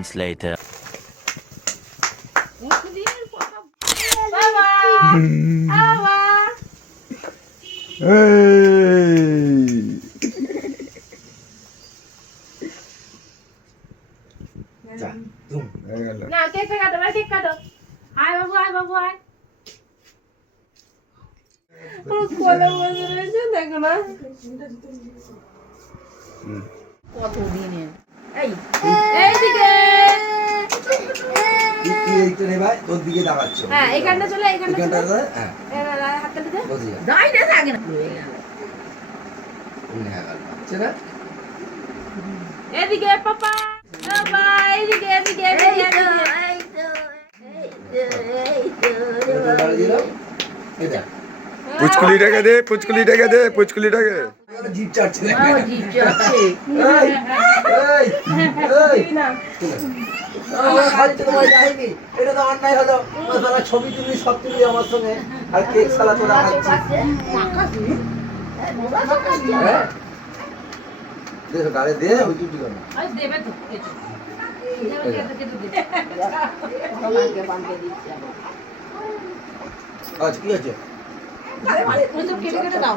moments later. না cake কাটো না কেক কাটো আয় বাবু আয় বাবু আয় ও কোলে বসে রয়েছে দেখো না কত দিনের এই এইদিকে এইটা নে ভাই তোর দিকে তাকাচ্ছ হ্যাঁ এইখানটা চলে এইখানটা চলে হ্যাঁ হ্যাঁ হাতটা দিতে বসে যা দাই না আগে না হয়ে গেল না এদিকে পাপা বাবা এদিকে এদিকে এদিকে এটা পুচকুলিটাকে দে পুচকুলিটাকে দে পুচকুলিটাকে জিপ চাটছে না জিপ যাচ্ছে এই না খাচ্ছে তোমার যাইনি এটা তো অন্যায় হলো সারা ছবি তুলি সব তুলি আমার সঙ্গে আর কেক সালা তোরা খাচ্ছিস হ্যাঁ দেখো গাড়ি দে ওই দুটি করে আজ দেবে তো কেটে কেটে দে আমাকে বাঁধে দিচ্ছি আজ কি আছে আরে ভাই ওই তো কেটে কেটে দাও